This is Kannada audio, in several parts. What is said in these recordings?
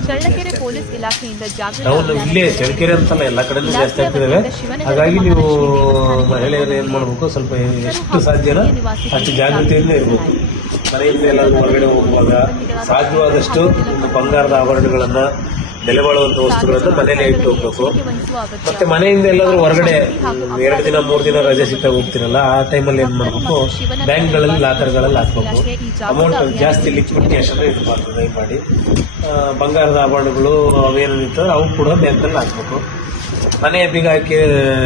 ಚಳ್ಳಕೆರೆ ಪೊಲೀಸ್ ಇಲಾಖೆಯಿಂದ ಜಾಗೃತಿ ಚಳ್ಳಕೆರೆ ಅಂತಲ್ಲ ಎಲ್ಲ ಕಡೆನೂ ಜಾಸ್ತಿ ಆಗ್ತಿದ್ದಾವೆ ಹಾಗಾಗಿ ನೀವು ಮಹಿಳೆಯರು ಏನ್ ಮಾಡಬೇಕು? ಸ್ವಲ್ಪ ಎಷ್ಟು ಸಾಧ್ಯನೋ ಅಷ್ಟು ಜಾಗೃತಿಯಿಂದ ಇರಬೇಕು. ಮನೆಯಿಂದ ಎಲ್ಲಾದರೂ ಹೊರಗಡೆ ಹೋಗುವಾಗ ಸಾಧ್ಯವಾದಷ್ಟು ಬಂಗಾರದ ಆಭರಣಗಳನ್ನ ಬೆಲೆ ಬಾಳುವಂತ ವಸ್ತುಗಳನ್ನ ಮನೇಲೆ ಇಟ್ಟು ಹೋಗ್ಬೇಕು. ಮತ್ತೆ ಮನೆಯಿಂದ ಎಲ್ಲಾದ್ರೂ ಹೊರಗಡೆ ಎರಡು ದಿನ ಮೂರು ದಿನ ರಜೆ ಸಿಕ್ಕಾಗ ಹೋಗ್ತಿರಲ್ಲ ಆ ಟೈಮಲ್ಲಿ ಏನ್ ಮಾಡ್ಬೇಕು? ಬ್ಯಾಂಕ್ಗಳಲ್ಲಿ ಲಾಕರ್ಗಳಲ್ಲಿ ಹಾಕ್ಬೇಕು. ಅಮೌಂಟ್ ಜಾಸ್ತಿ ಲಿಕ್ವಿಡ್ ಕ್ಯಾಶ್ ಮಾಡ್ತಾರೆ ದಯಮಾಡಿ. ಆ, ಬಂಗಾರದ ಆಭರಣಗಳು ಅವೇನಿತ್ತು ಅವು ಕೂಡ ಬ್ಯಾಂಕಲ್ಲಿ ಹಾಕ್ಬೇಕು. ಮನೆ ಬೀಗ ಹಾಕಿ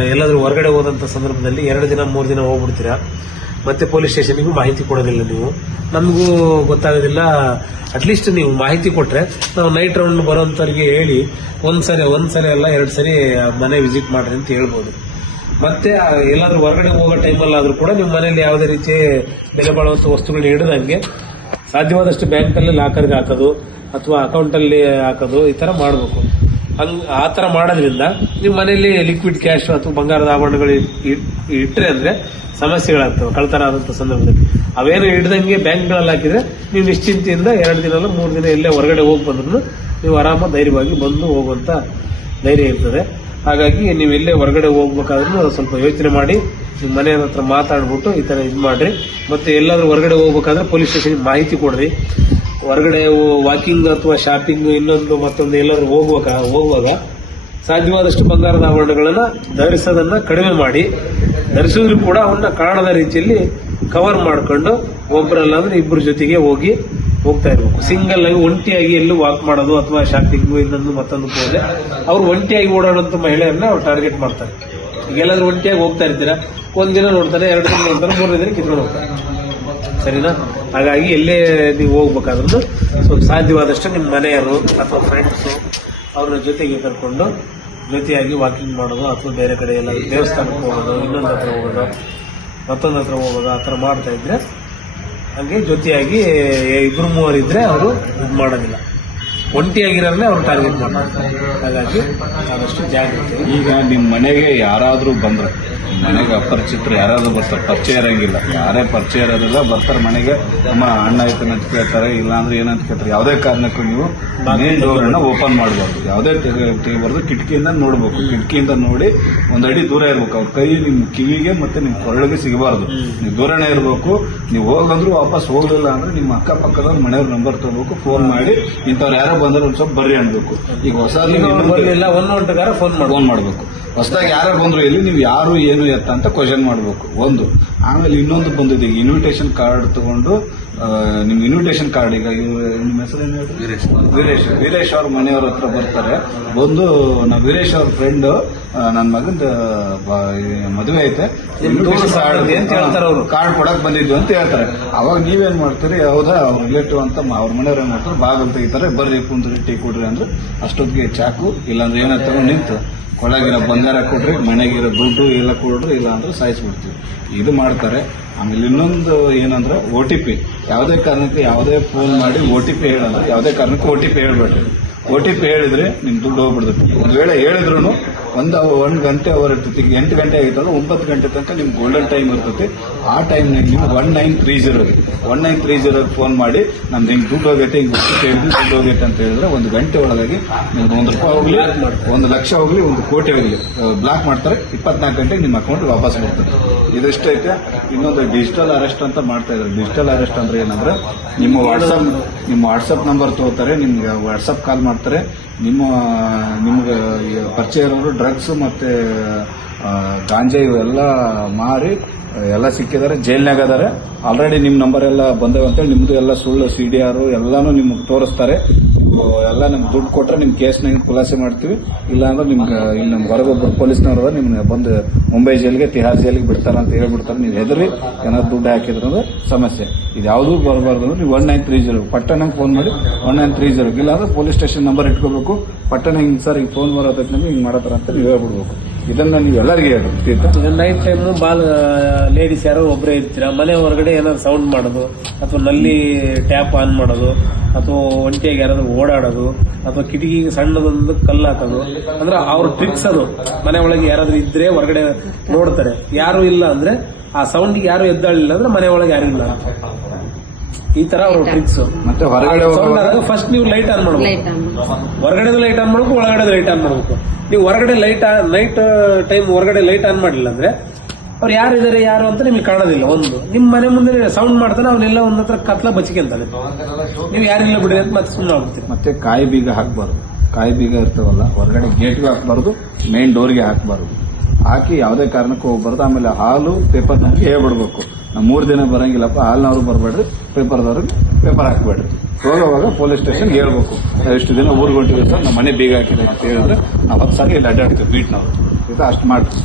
ಎಲ್ಲಾದ್ರೂ ಹೊರಗಡೆ ಹೋದಂತ ಸಂದರ್ಭದಲ್ಲಿ ಎರಡು ದಿನ ಮೂರು ದಿನ ಹೋಗ್ಬಿಡ್ತೀರಾ? ಮತ್ತೆ ಪೊಲೀಸ್ ಸ್ಟೇಷನ್ಗೂ ಮಾಹಿತಿ ಕೊಡೋದಿಲ್ಲ ನೀವು. ನಮಗೂ ಗೊತ್ತಾಗೋದಿಲ್ಲ. ಅಟ್ಲೀಸ್ಟ್ ನೀವು ಮಾಹಿತಿ ಕೊಟ್ರೆ ನಾವು ನೈಟ್ ರೌಂಡ್ ಬರೋಂಥವ್ರಿಗೆ ಹೇಳಿ ಒಂದ್ಸರಿ ಒಂದ್ಸರಿ ಅಲ್ಲ, ಎರಡು ಸರಿ ಮನೆ ವಿಸಿಟ್ ಮಾಡ್ರಿ ಅಂತ ಹೇಳ್ಬೋದು. ಮತ್ತೆ ಎಲ್ಲಾದ್ರೂ ಹೊರಗಡೆ ಹೋಗೋ ಟೈಮಲ್ಲಾದರೂ ಕೂಡ ನಿಮ್ಮ ಮನೆಯಲ್ಲಿ ಯಾವುದೇ ರೀತಿ ಬೆಲೆ ಬಾಳುವಂತ ವಸ್ತುಗಳನ್ನ ಹಿಡಿದಂಗೆ ಸಾಧ್ಯವಾದಷ್ಟು ಬ್ಯಾಂಕಲ್ಲಿ ಲಾಕರ್ಗೆ ಹಾಕೋದು ಅಥವಾ ಅಕೌಂಟಲ್ಲಿ ಹಾಕೋದು ಈ ಥರ ಮಾಡಬೇಕು. ಹಂಗ್ ಆ ಮಾಡೋದ್ರಿಂದ ನಿಮ್ಮ ಮನೆಯಲ್ಲಿ ಲಿಕ್ವಿಡ್ ಕ್ಯಾಶ್ ಅಥವಾ ಬಂಗಾರದ ಆಭರಣಗಳು ಇಟ್ಟರೆ ಅಂದ್ರೆ ಸಮಸ್ಯೆಗಳಾಗ್ತವೆ ಕಳ್ತನ ಆದಂತ ಸಂದರ್ಭದಲ್ಲಿ. ಅವೇನು ಹಿಡ್ದಂಗೆ ಬ್ಯಾಂಕ್ಗಳಲ್ಲಿ ಹಾಕಿದ್ರೆ ನೀವು ನಿಶ್ಚಿಂತೆಯಿಂದ ಎರಡು ದಿನ ಅಲ್ಲ ಮೂರು ದಿನ ಎಲ್ಲೇ ಹೊರಗಡೆ ಹೋಗಿ ಬಂದ್ರು ನೀವು ಆರಾಮ ಧೈರ್ಯವಾಗಿ ಬಂದು ಹೋಗುವಂತ ಧೈರ್ಯ ಇರ್ತದೆ. ಹಾಗಾಗಿ ನೀವು ಎಲ್ಲೇ ಹೊರಗಡೆ ಹೋಗ್ಬೇಕಾದ್ರೂ ಸ್ವಲ್ಪ ಯೋಚನೆ ಮಾಡಿ, ನಿಮ್ಮ ಮನೆಯವ್ರ ಹತ್ರ ಮಾತಾಡ್ಬಿಟ್ಟು ಈ ತರ ಇದು ಮಾಡ್ರಿ ಮತ್ತೆ ಎಲ್ಲಾದರೂ ಹೊರಗಡೆ ಹೋಗ್ಬೇಕಾದ್ರೆ ಪೊಲೀಸ್ ಸ್ಟೇಷನ್ ಮಾಹಿತಿ ಕೊಡ್ರಿ. ಹೊರಗಡೆ ವಾಕಿಂಗ್ ಅಥವಾ ಶಾಪಿಂಗ್ ಇನ್ನೊಂದು ಮತ್ತೊಂದು ಎಲ್ಲರೂ ಹೋಗುವಾಗ ಹೋಗುವಾಗ ಸಾಧ್ಯವಾದಷ್ಟು ಬಂಗಾರದ ಆಭರಣಗಳನ್ನ ಧರಿಸೋದನ್ನ ಕಡಿಮೆ ಮಾಡಿ. ಧರಿಸಿದ್ರು ಕೂಡ ಅವನ್ನ ಕಾಣದ ರೀತಿಯಲ್ಲಿ ಕವರ್ ಮಾಡ್ಕೊಂಡು ಒಬ್ಬರಲ್ಲ ಅಂದ್ರೆ ಇಬ್ಬರ ಜೊತೆಗೆ ಹೋಗಿ ಹೋಗ್ತಾ ಇರ್ಬೇಕು. ಸಿಂಗಲ್ ಆಗಿ ಒಂಟಿಯಾಗಿ ಎಲ್ಲೂ ವಾಕ್ ಮಾಡೋದು ಅಥವಾ ಶಾಪಿಂಗ್ ಇನ್ನೊಂದು ಮತ್ತೊಂದು ಹೋದ್ರೆ ಅವ್ರು ಒಂಟಿಯಾಗಿ ಓಡಾಡುವಂತ ಮಹಿಳೆಯನ್ನ ಅವ್ರು ಟಾರ್ಗೆಟ್ ಮಾಡ್ತಾರೆ. ಈಗ ಎಲ್ಲಾದ್ರೂ ಒಂಟಿಯಾಗಿ ಹೋಗ್ತಾ ಇರ್ತೀರಾ? ಒಂದಿನ ನೋಡ್ತಾರೆ, ಎರಡು ದಿನ ನೋಡ್ತಾರೆ, ಮೂರನೇ ದಿನ ಕಿತ್ಕೊಂಡು ಹೋಗ್ತಾರೆ. ಸರಿನಾ? ಹಾಗಾಗಿ ಎಲ್ಲೇ ನೀವು ಹೋಗ್ಬೇಕಾದ್ರೂ ಸ್ವಲ್ಪ ಸಾಧ್ಯವಾದಷ್ಟು ನಿಮ್ಮ ಮನೆಯವರು ಅಥವಾ ಫ್ರೆಂಡ್ಸು ಅವ್ರ ಜೊತೆಗೆ ಕರ್ಕೊಂಡು ಜೊತೆಯಾಗಿ ವಾಕಿಂಗ್ ಮಾಡೋದು ಅಥವಾ ಬೇರೆ ಕಡೆ ಎಲ್ಲ ದೇವಸ್ಥಾನಕ್ಕೆ ಹೋಗೋದು, ಇನ್ನೊಂದು ಹತ್ರ ಹೋಗೋದು, ಮತ್ತೊಂದು ಹತ್ರ ಹೋಗೋದು ಆ ಥರ ಮಾಡ್ತಾ ಇದ್ರೆ, ಹಾಗೆ ಜೊತೆಯಾಗಿ ಇಬ್ಬರು ಮೂವರು ಇದ್ರೆ ಅವರು ಇದು ಮಾಡೋದಿಲ್ಲ. ಒಂಟಿಯಾಗಿರೋರನ್ನೇ ಅವ್ರು ಟಾರ್ಗೆಟ್ ಮಾಡ್ತಾರೆ. ಹಾಗಾಗಿ ಆದಷ್ಟು ಜಾಗ್ರತೆ ಈಗ ನಿಮ್ಮ ಮನೆಗೆ ಯಾರಾದರೂ ಬಂದ್ರೆ ಮನೆಗೆ ಅಪರಿಚಿತರು ಯಾರಾದರೂ ಬರ್ತಾರೆ ಪರಿಚಯ ಇರೋಂಗಿಲ್ಲ. ಯಾರೇ ಪರಿಚಯ ಇರೋದಿಲ್ಲ ಬರ್ತಾರೆ ಮನೆಗೆ. ನಮ್ಮ ಅಣ್ಣ ಐತನ ಅಂತ ಕೇಳ್ತಾರೆ ಇಲ್ಲ ಅಂದ್ರೆ ಏನಂತ ಕೇಳ್ತಾರೆ. ಯಾವುದೇ ಕಾರಣಕ್ಕೂ ನೀವು ಮೇನ್ ಡೋರ್ ಅನ್ನ ಓಪನ್ ಮಾಡಬಾರ್ದು. ಯಾವುದೇ ತೆಗಿಬಾರ್ದು ಕಿಟಕಿಯಿಂದ ನೋಡ್ಬೇಕು. ಕಿಟಕಿಯಿಂದ ನೋಡಿ ಒಂದು ಅಡಿ ದೂರ ಇರ್ಬೇಕು. ಅವ್ರ ಕೈ ನಿಮ್ಮ ಕಿವಿಗೆ ಮತ್ತೆ ನಿಮ್ಮ ಕೊರಳಿಗೆ ಸಿಗಬಾರ್ದು. ನೀವು ದೂರನೇ ಇರಬೇಕು. ನೀವು ಹೋಗಂದ್ರು ವಾಪಸ್ ಹೋಗ್ಲಿಲ್ಲ ಅಂದ್ರೆ ನಿಮ್ಮ ಅಕ್ಕಪಕ್ಕದ ಮನೆಯವ್ರ ನಂಬರ್ ತಗೋಬೇಕು. ಫೋನ್ ಮಾಡಿ ಇಂಥವ್ರು ಯಾರೋ ಬಂದ್ರೆ ಒಂದ್ ಸ್ವಲ್ಪ ಬರ್ರಿ ಅನ್ಬೇಕು. ಈಗ ಹೊಸದಾಗಿ ಒಂದ್ ಫೋನ್ ಫೋನ್ ಮಾಡಬೇಕು. ಹೊಸದಾಗಿ ಯಾರು ಬಂದ್ರು ಎಲ್ಲಿ ನೀವು ಯಾರು ಏನು ಎತ್ತ ಅಂತ ಕ್ವಶನ್ ಮಾಡಬೇಕು. ಒಂದು ಆಮೇಲೆ ಇನ್ನೊಂದು ಬಂದಿದೆ ಇನ್ವಿಟೇಷನ್ ಕಾರ್ಡ್ ತಗೊಂಡು ನಿಮ್ ಇನ್ವಿಟೇಷನ್ ಕಾರ್ಡ್ ಈಗ ನಿಮ್ಮ ಹೆಸರು ಏನು ಹೇಳ್ರಿ ವೀರೇಶ್ ವೀರೇಶ್ ಅವ್ರ ಮನೆಯವ್ರ ಹತ್ರ ಬರ್ತಾರೆ. ಬಂದು ನಾ ವೀರೇಶ್ ಅವ್ರ ಫ್ರೆಂಡ್ ನನ್ನ ಮಗನ ಮದುವೆ ಐತೆ. ಅಂತ ಹೇಳ್ತಾರೆ ಅವರು. ಕಾರ್ಡ್ ಕೊಡಕ್ ಬಂದಿದ್ದು ಅಂತ ಹೇಳ್ತಾರೆ. ಅವಾಗ ನೀವೇನ್ ಮಾಡ್ತೀರಿ? ಹೌದಾ ಅವ್ರ ರಿಲೇಟಿವ್ ಅಂತ ಅವ್ರ ಮನೆಯವ್ರು ಏನ್ ಮಾಡ್ತಾರೆ? ಬಾಗಲ್ ತೆಗಿತಾರೆ. ಬರ್ರಿ ಕುಂದ್ರಿ ಟೀ ಕೊಡ್ರಿ ಅಂದ್ರೆ. ಅಷ್ಟೊತ್ತಿಗೆ ಚಾಕು ಇಲ್ಲಾಂದ್ರೆ ಏನೋ ತಗೊಂಡು ನಿಂತು. ಕೊಳಗಿರೋ ಬಂಗಾರ ಕೊಡ್ರಿ ಮನೆಗಿರೋ ದುಡ್ಡು ಎಲ್ಲ ಕೊಡ್ರಿ ಇಲ್ಲ ಅಂದ್ರೆ ಸಾಯಿಸ್ಬಿಡ್ತೀವಿ. ಇದು ಮಾಡ್ತಾರೆ. ಆಮೇಲೆ ಇನ್ನೊಂದು ಏನಂದ್ರೆ ಓ ಟಿ ಪಿ ಯಾವುದೇ ಕಾರಣಕ್ಕೆ ಯಾವುದೇ ಫೋನ್ ಮಾಡಿ ಓ ಟಿ ಪಿ ಹೇಳಲ್ಲ. ಯಾವುದೇ ಕಾರಣಕ್ಕೆ ಓ ಟಿ ಪಿ ಹೇಳ್ಬೇಡ್ರಿ. ಓ ಟಿ ಪಿ ಹೇಳಿದ್ರೆ ನಿಮ್ಮ ದುಡ್ಡು ಹೋಗ್ಬಿಡ್ತೈತಿ. ಒಂದು ವೇಳೆ ಹೇಳಿದ್ರು ಒಂದು ಒಂದು ಗಂಟೆ ಅವರ್ ಇರ್ತೈತಿ, ಈಗ ಎಂಟು ಗಂಟೆ ಆಗಿತ್ತಲ್ಲ ಒಂಬತ್ತು ಗಂಟೆ ತನಕ ನಿಮ್ಗೆ ಗೋಲ್ಡನ್ ಟೈಮ್ ಇರ್ತೈತಿ. ಆ ಟೈಮ್ನಾಗ ನೀವು one nine three zero one nine three zero phone ಮಾಡಿ ನಮ್ದು ಹಿಂಗೆ ದುಡ್ಡು ಹೋಗೈತೆ, ಹಿಂಗೆ ಹೇಳಿದ್ವಿ ದುಡ್ಡು ಹೋಗೈತೆ ಅಂತ ಹೇಳಿದ್ರೆ ಒಂದು ಗಂಟೆ ಒಳಗಾಗಿ ನಿಮ್ಗೆ ಒಂದು ರೂಪಾಯಿ ಹೋಗ್ಲಿ, ಒಂದು ಲಕ್ಷ ಹೋಗ್ಲಿ, ಒಂದು ಕೋಟಿ ಹೋಗ್ಲಿ ಬ್ಲಾಕ್ ಮಾಡ್ತಾರೆ. ಇಪ್ಪತ್ನಾಲ್ಕು ಗಂಟೆಗೆ ನಿಮ್ಮ ಅಕೌಂಟ್ ವಾಪಸ್ ಬರ್ತದೆ ಇದಿಷ್ಟೈತೆ ಇನ್ನೊಂದು ಡಿಜಿಟಲ್ ಅರೆಸ್ಟ್ ಅಂತ ಮಾಡ್ತಾ ಇದ್ದಾರೆ. ಡಿಜಿಟಲ್ ಅರೆಸ್ಟ್ ಅಂದ್ರೆ ಏನಂದ್ರೆ ನಿಮ್ಮ ವಾಟ್ಸಪ್ ನಿಮ್ಮ ವಾಟ್ಸಪ್ ನಂಬರ್ ತಗೋತಾರೆ, ನಿಮ್ಗೆ ವಾಟ್ಸಪ್ ಕಾಲ್ ಮಾಡ್ತಾರೆ. ನಿಮ್ಮ ನಿಮ್ಗೆ ಪರಿಚಯ ಇರೋರು ಡ್ರಗ್ಸ್ ಮತ್ತೆ ಗಾಂಜಾ ಇವೆಲ್ಲ ಮಾರಿ, ಎಲ್ಲ ಸಿಕ್ಕಿದ್ದಾರೆ ಜೈಲ್ನಾಗ ಅದಾರೆ. ಆಲ್ರೆಡಿ ನಿಮ್ಮ ನಂಬರ್ ಎಲ್ಲ ಬಂದವೆ ಅಂತೇಳಿ ನಿಮ್ದು ಎಲ್ಲ ಸುಳ್ಳು ಸಿ ಡಿ ಆರ್ ಎಲ್ಲಾನು ನಿಮ್ಗೆ ತೋರಿಸ್ತಾರೆ. ಎಲ್ಲ ನಿಮ್ಗೆ ದುಡ್ಡು ಕೊಟ್ರೆ ನಿಮ್ ಕೇಸ್ನಾಗ ಖುಲಾಸೆ ಮಾಡ್ತೀವಿ. ಇಲ್ಲಾಂದ್ರೆ ನಿಮ್ಗೆ ಇಲ್ಲಿ ನಮ್ಗೆ ಹೊರಗೊಬ್ಬರು ಪೊಲೀಸ್ನವ್ರು ನಿಮ್ಗೆ ಬಂದು ಮುಂಬೈ ಜೈಲಿಗೆ, ತಿಹಾರ್ ಜೈಲಿಗೆ ಬಿಡ್ತಾರೆ ಅಂತ ಹೇಳ್ಬಿಡ್ತಾರೆ. ನೀವು ಹೆದರಿ, ಏನಾದ್ರು ದುಡ್ಡು ಹಾಕಿದ್ರೆ ಅಂದ್ರೆ ಸಮಸ್ಯೆ. ಇದು ಯಾವುದೂ ಬರಬಾರ್ದು ಅಂದ್ರೆ ನೀವು ಒನ್ ನೈನ್ ತ್ರೀ ಜೀರೋ ಪಟ್ಟಣಕ್ಕೆ ಫೋನ್ ಮಾಡಿ ಒನ್ ನೈನ್ ತ್ರೀ ಜೀರೋ. ಇಲ್ಲ ಅಂದ್ರೆ ಪೊಲೀಸ್ ಸ್ಟೇಷನ್ ನಂಬರ್ ಇಟ್ಕೋಬೇಕು. ಪಟ್ಟಣ ಹಿಂಗೆ ಸರ್ ಈಗ ಫೋನ್ ಬರೋದಕ್ಕೆ ನಮಗೆ ಹಿಂಗೆ ಮಾಡತ್ತಾರ ಅಂತ ನೀವು ಹೇಳ್ಬಿಡ್ಬೇಕು. ಇದನ್ನ ನೀವು ಎಲ್ಲರಿಗೂ ಹೇಳಿ ನೈಟ್ ಟೈಮ್ ಬಾಲ್ ಲೇಡೀಸ್ ಯಾರೋ ಒಬ್ಬರೇ ಇರ್ತೀರಾ, ಮನೆ ಹೊರಗಡೆ ಏನಾದ್ರು ಸೌಂಡ್ ಮಾಡೋದು, ಅಥವಾ ನಲ್ಲಿ ಟ್ಯಾಪ್ ಆನ್ ಮಾಡೋದು, ಅಥವಾ ಒಂಟಿಯಾಗಿ ಯಾರಾದ್ರೂ ಓಡಾಡೋದು, ಅಥವಾ ಕಿಟಕಿಗೆ ಸಣ್ಣದೊಂದು ಕಲ್ಲು ಹಾಕೋದು ಅಂದ್ರೆ ಅವ್ರ ಟ್ರಿಕ್ಸ್ ಅದು. ಮನೆ ಒಳಗೆ ಯಾರಾದ್ರೂ ಇದ್ರೆ ಹೊರಗಡೆ ನೋಡ್ತಾರೆ. ಯಾರು ಇಲ್ಲ ಅಂದ್ರೆ, ಆ ಸೌಂಡಿಗೆ ಯಾರು ಎದ್ದಾಳಿಲ್ಲ ಅಂದ್ರೆ ಮನೆ ಒಳಗೆ ಯಾರು ಇಲ್ಲ. ಈ ತರ ಅವ್ರ ಟ್ರಿಕ್ಸ್ ಮತ್ತೆ ಹೊರಗಡೆ ಹೋಗುವಾಗ ಫಸ್ಟ್ ನೀವು ಲೈಟ್ ಆನ್ ಮಾಡಬೇಕು. ಲೈಟ್ ಹೊರಗಡೆ ಲೈಟ್ ಆನ್ ಮಾಡಬೇಕು ಒಳಗಡೆ ಲೈಟ್ ಆನ್ ಮಾಡಬೇಕು. ನೀವು ಹೊರಗಡೆ ಲೈಟ್ ನೈಟ್ ಟೈಮ್ ಹೊರಗಡೆ ಲೈಟ್ ಆನ್ ಮಾಡಿಲ್ಲ ಅಂದ್ರೆ ಅವ್ರು ಯಾರು ಇದಾರೆ ಯಾರು ಅಂತ ನಿಮ್ಗೆ ಕಾಣೋದಿಲ್ಲ ಒಂದು. ನಿಮ್ ಮನೆ ಮುಂದೆ ಸೌಂಡ್ ಮಾಡ್ತಾನೆ ಅವ್ನೆಲ್ಲ ಒಂದ್ ಹತ್ರ ಕತ್ಲ ಬಚ್ಕೊಂತಾನೆ ನೀವು ಯಾರಿಲ್ಲ ಬಿಡಿ ಅಂತ ಮತ್ತೆ ಸುಮ್ಮನೆ ಆಗ್ಬಿಡ್ತೀರಿ ಮತ್ತೆ ಕಾಯಿ ಬೀಗ ಹಾಕ್ಬಾರ್ದು. ಕಾಯಿ ಬೀಗ ಇರ್ತಾವಲ್ಲ ಹೊರಗಡೆ ಗೇಟ್ಗೆ ಹಾಕ್ಬಾರ್ದು ಮೇನ್ ಡೋರ್ಗೆ ಹಾಕಬಾರ್ದು. ಹಾಕಿ ಯಾವುದೇ ಕಾರಣಕ್ಕೂ ಹೋಗ್ಬಾರ್ದು ಆಮೇಲೆ ಹಾಲು ಪೇಪರ್ ಹೇಳ್ಬಿಡ್ಬೇಕು. ನಾವು ಮೂರು ದಿನ ಬರಂಗಿಲ್ಲಪ್ಪ, ಹಾಲಿನವ್ರು ಬರಬೇಡ್ರಿ ಪೇಪರ್ದವ್ರಿಗೆ ಪೇಪರ್ ಹಾಕ್ಬೇಡ್ರಿ. ಹೋಗೋವಾಗ ಪೊಲೀಸ್ ಸ್ಟೇಷನ್ ಹೇಳ್ಬೇಕು. ಎಷ್ಟು ದಿನ ಊರಿಗೆ ಹೊಂಟಿವಿ ಸರ್ ನಮ್ಮ ಮನೆ ಬೀಗ ಹಾಕಿದೆ ಅಂತ ಹೇಳಿದ್ರೆ ನಾವು ಹತ್ತು ಸಾರಿ ಇಲ್ಲಿ, ಅಡ್ಡಾಡ್ತೀವಿ, ಬೀಟ್ನವ್ರು. ಇದು ಅಷ್ಟು ಮಾಡ್ತೀವಿ